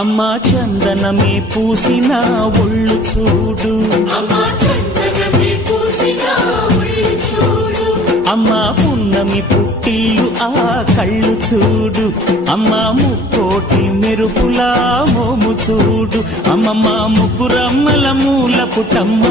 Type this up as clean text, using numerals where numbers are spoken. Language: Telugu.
అమ్మా చందనమే పూసిన ఒళ్ళు చూడు, అమ్మా పున్నమి పుట్టిల్లు ఆ కళ్ళు చూడు, అమ్మా ముక్కోటి మెరుపులా మోము చూడు, అమ్మమ్మ ముగ్గురమ్మల మూల పుటమ్మ.